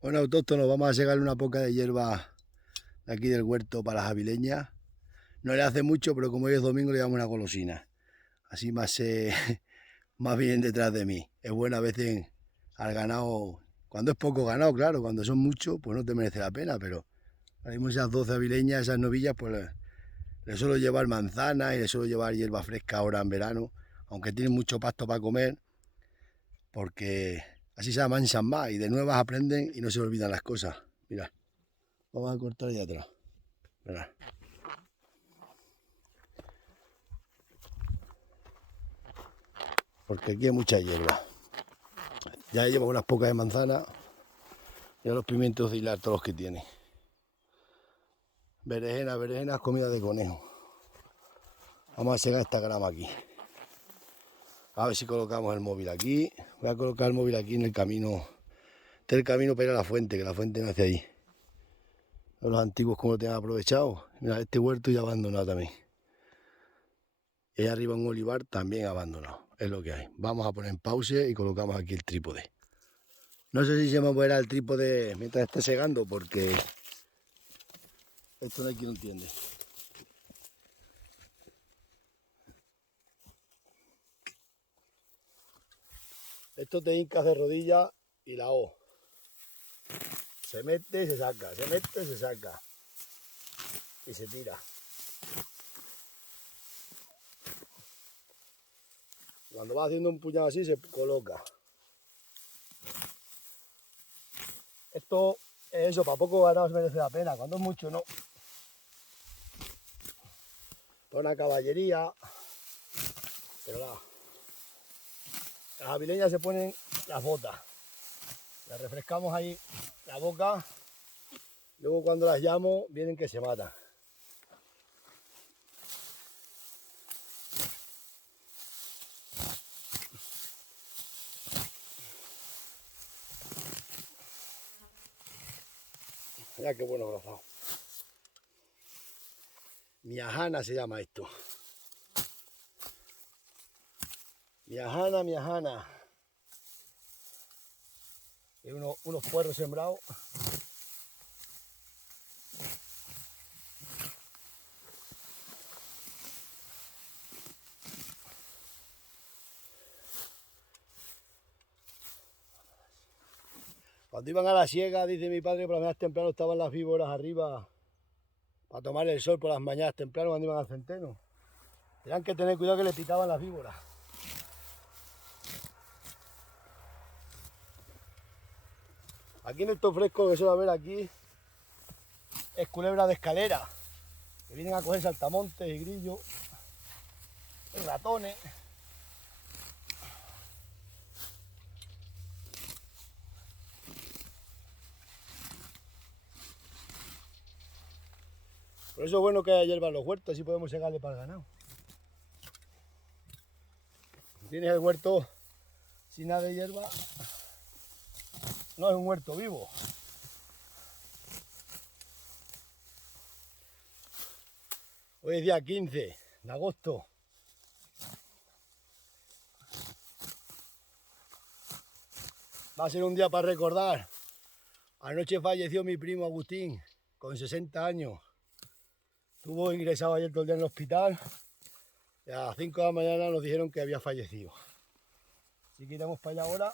Bueno, autóctonos, vamos a segarle una poca de hierba de aquí del huerto para las avileñas. No le hace mucho, pero como hoy es domingo le damos una golosina. Así más, más bien detrás de mí. Es bueno a veces al ganado, cuando es poco ganado, claro, cuando son muchos, pues no te merece la pena, pero ahora mismo esas 12 avileñas, esas novillas, pues les suelo llevar manzanas y les suelo llevar hierba fresca ahora en verano, aunque tienen mucho pasto para comer, porque así se amansan más y de nuevas aprenden y no se olvidan las cosas. Mira, vamos a cortar allá atrás. Mira. Porque aquí hay mucha hierba. Ya llevo unas pocas de manzana y a los pimientos de hilar todos los que tiene. Berenjenas, berenjenas, comida de conejo. Vamos a segar esta grama aquí. A ver si colocamos el móvil aquí. Voy a colocar el móvil aquí en el camino. Este es el camino para ir a la fuente, que la fuente nace ahí. Los antiguos como lo tenían aprovechado. Mira, este huerto ya abandonado también. Y ahí arriba un olivar también abandonado. Es lo que hay. Vamos a poner en pausa y colocamos aquí el trípode. No sé si se me moverá el trípode mientras esté segando, porque esto de aquí no entiende. Esto te hincas de rodillas y la O. Se mete y se saca, se mete y se saca. Y se tira. Cuando va haciendo un puñado así se coloca. Esto es eso, para poco ganado merece la pena, cuando es mucho no. Para una caballería. Pero nada. Las avileñas se ponen las botas. Les refrescamos ahí la boca. Luego cuando las llamo vienen que se matan. Mira qué bueno abrazado. Miajana se llama esto. Miajana, miajana. Hay unos puerros sembrados. Cuando iban a la siega, dice mi padre, por las mañanas temprano estaban las víboras arriba para tomar el sol por las mañanas temprano cuando iban al centeno. Tenían que tener cuidado que le picaban las víboras. Aquí en estos frescos que suele haber aquí es culebra de escalera, que vienen a coger saltamontes y grillos, y ratones. Por eso es bueno que haya hierba en los huertos, así podemos segarle para el ganado. Si tienes el huerto sin nada de hierba, no es un huerto vivo. Hoy es día 15 de agosto. Va a ser un día para recordar. Anoche falleció mi primo Agustín, con 60 años. Estuvo ingresado ayer todo el día en el hospital. Y a las 5 de la mañana nos dijeron que había fallecido. Así que iremos para allá ahora.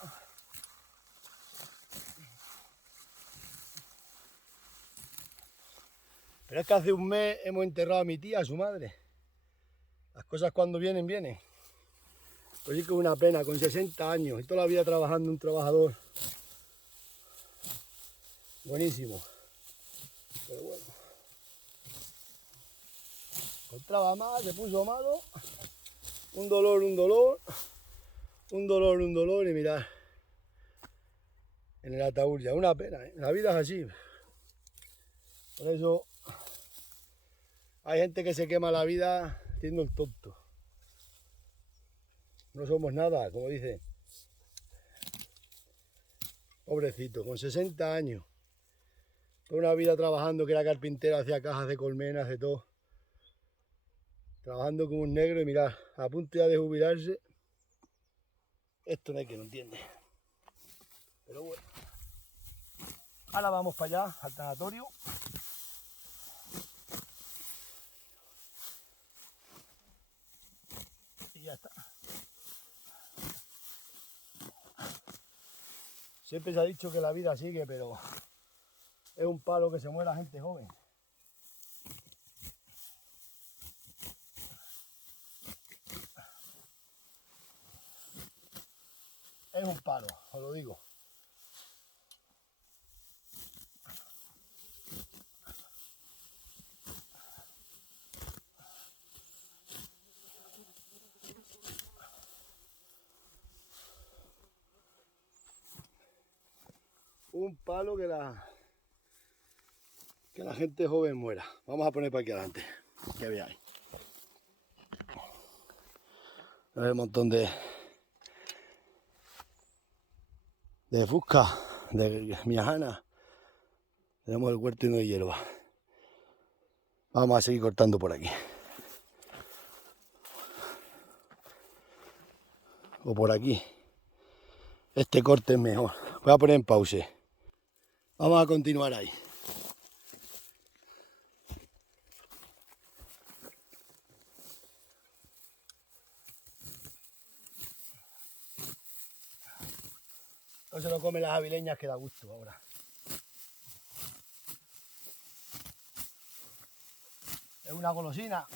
Pero es que hace un mes hemos enterrado a mi tía, a su madre. Las cosas cuando vienen, vienen. Pues sí que es una pena, con 60 años y toda la vida trabajando, un trabajador buenísimo. Pero bueno. Encontraba mal, se puso malo. Un dolor, un dolor. Un dolor, un dolor y mirad. En el ataúd ya, una pena, ¿eh? La vida es así. Por eso hay gente que se quema la vida haciendo el tonto. No somos nada, como dicen. Pobrecito, con 60 años. Toda una vida trabajando, que era carpintero, hacía cajas de colmenas, de todo. Trabajando como un negro y mirad, a punto ya de jubilarse. Esto no hay que no entiende. Pero bueno. Ahora vamos para allá, al tanatorio. Y ya está. Siempre se ha dicho que la vida sigue, pero es un palo que se muera gente joven. Es un palo, os lo digo. Un palo que la gente joven muera. Vamos a poner para aquí adelante, que veáis. Hay un montón de fusca, de miajana. Tenemos el huerto lleno de hierba. Vamos a seguir cortando por aquí. O por aquí. Este corte es mejor. Voy a poner en pause. Vamos a continuar ahí. No se lo comen las avileñas, que da gusto ahora. Es una golosina.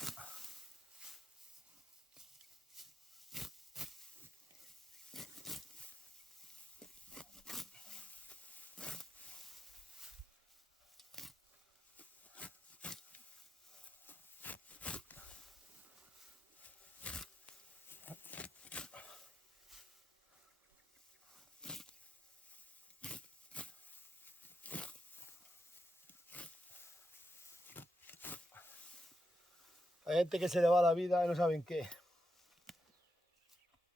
Hay gente que se le va la vida y no saben qué.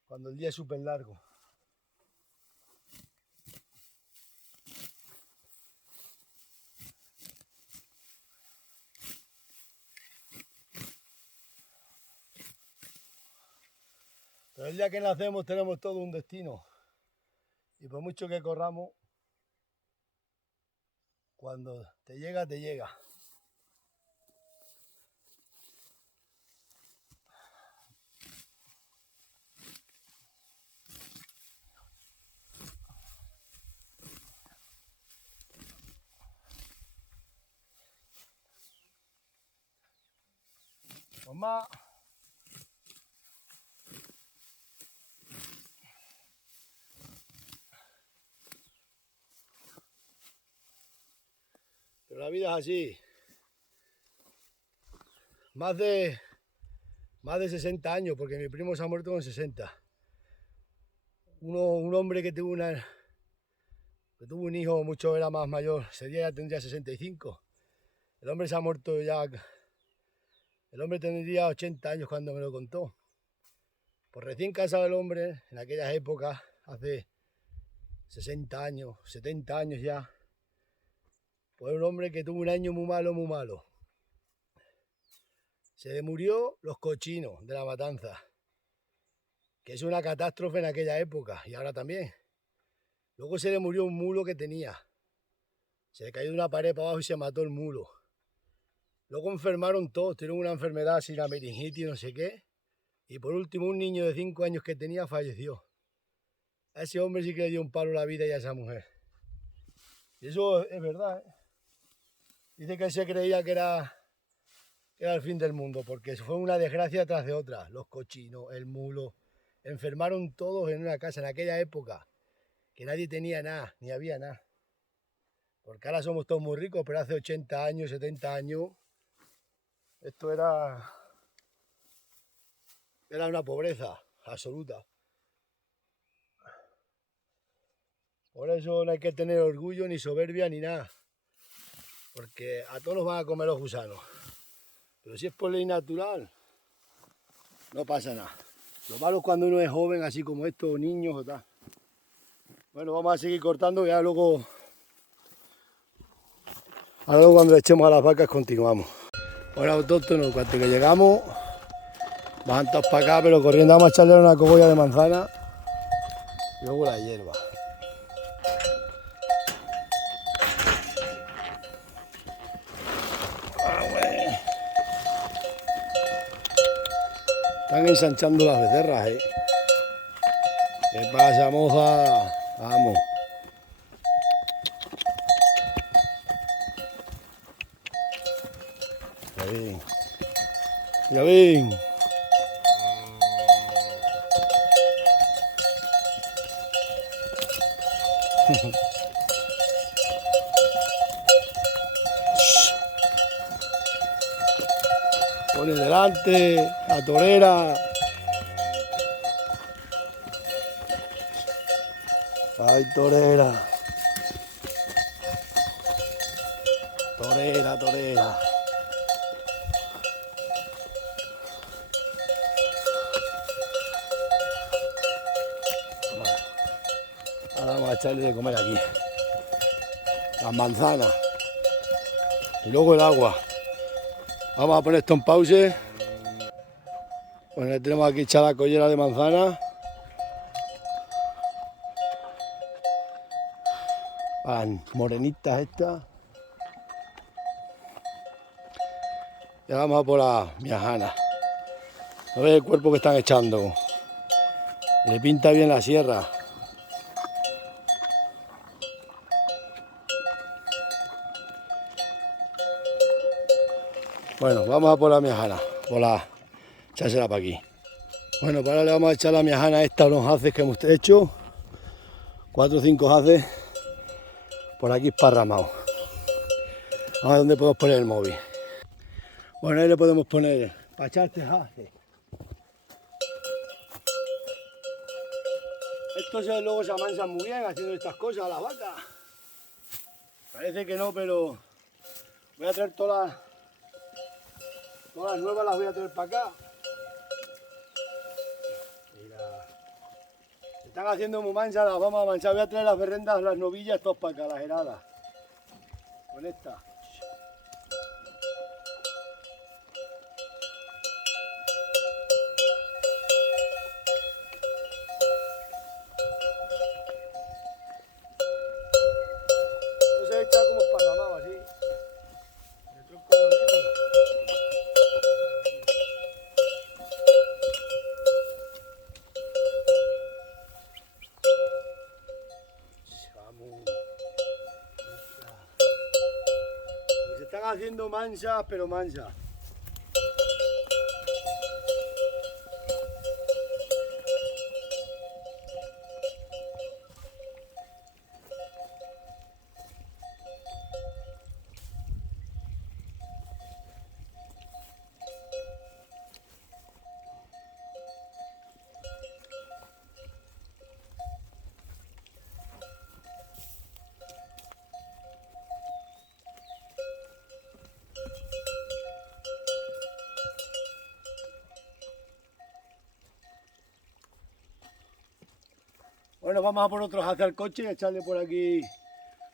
Cuando el día es súper largo. Pero el día que nacemos tenemos todo un destino. Y por mucho que corramos, cuando te llega, te llega. Mamá. Pero la vida es así. Más de 60 años, porque mi primo se ha muerto con 60. Un hombre que tuvo un hijo mucho era más mayor, ya tendría 65. El hombre se ha muerto ya. El hombre tendría 80 años cuando me lo contó. Pues recién casado el hombre, en aquellas épocas, hace 60 años, 70 años ya, pues un hombre que tuvo un año muy malo, muy malo. Se le murió los cochinos de la matanza, que es una catástrofe en aquella época y ahora también. Luego se le murió un mulo que tenía. Se le cayó de una pared para abajo y se mató el mulo. Luego enfermaron todos, tuvieron una enfermedad así, la meningitis, no sé qué. Y por último un niño de 5 años que tenía falleció. A ese hombre sí que le dio un palo la vida y a esa mujer. Y eso es verdad, ¿eh? Dice que él se creía que era el fin del mundo, porque fue una desgracia tras de otra. Los cochinos, el mulo, enfermaron todos en una casa en aquella época, que nadie tenía nada, ni había nada. Porque ahora somos todos muy ricos, pero hace 80 años, 70 años, esto era una pobreza absoluta. Por eso no hay que tener orgullo, ni soberbia, ni nada. Porque a todos nos van a comer los gusanos. Pero si es por ley natural, no pasa nada. Lo malo es cuando uno es joven, así como estos niños o tal. Bueno, vamos a seguir cortando y ya luego cuando le echemos a las vacas continuamos. Bueno, autóctonos, cuando que llegamos, bajan todos para acá, pero corriendo vamos a echarle una cogolla de manzana y luego la hierba. Están ensanchando las becerras, ¿Qué pasa, moza? Vamos. Ya ven. Ya ven. Pone delante la torera. Ay, torera. Torera, torera. Vale. Ahora vamos a echarle de comer aquí. Las manzanas. Y luego el agua. Vamos a poner esto en pause. Bueno, tenemos aquí echada la collera de manzana. Van morenitas estas. Y ahora vamos a por las miajanas. ¿No ves el cuerpo que están echando? Le pinta bien la sierra. Bueno, vamos a por la miajana. Echársela para aquí. Bueno, pues ahora le vamos a echar la miajana esta a unos haces que hemos hecho. 4 o 5 haces. Por aquí esparramados. A ver dónde podemos poner el móvil. Bueno, ahí le podemos poner para echar este haces. Estos luego se amansan muy bien haciendo estas cosas a la vaca. Parece que no, pero voy a traer todas las nuevas, las voy a traer para acá. Mira, se están haciendo muy mansas, las vamos a manchar. Voy a traer las berrendas, las novillas, todas para acá, las heladas. Con esta. No se echa como esparramado así. El tronco de olivo. Vamos. Se están haciendo mansas, pero mansas. Bueno, vamos a por otros hacia el coche y echarle por aquí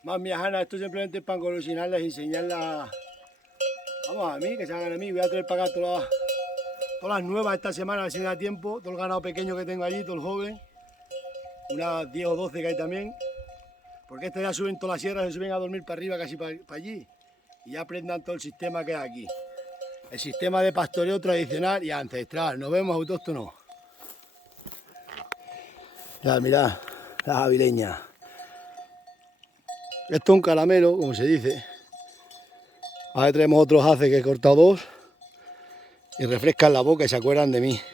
más miajanas. Esto simplemente es para engolosinarlas y enseñarlas. Vamos a mí, que se hagan a mí. Voy a traer para acá todas las nuevas esta semana, a ver si me da tiempo. Todo el ganado pequeño que tengo allí, todo el joven. Unas 10 o 12 que hay también. Porque estas ya suben todas las sierras, se suben a dormir para arriba, casi para allí. Y ya aprendan todo el sistema que hay aquí. El sistema de pastoreo tradicional y ancestral. Nos vemos autóctonos. Ya, mirad, las avileñas. Esto es un caramelo, como se dice. Ahora traemos otros haces que he cortado 2. Y refrescan la boca y se acuerdan de mí.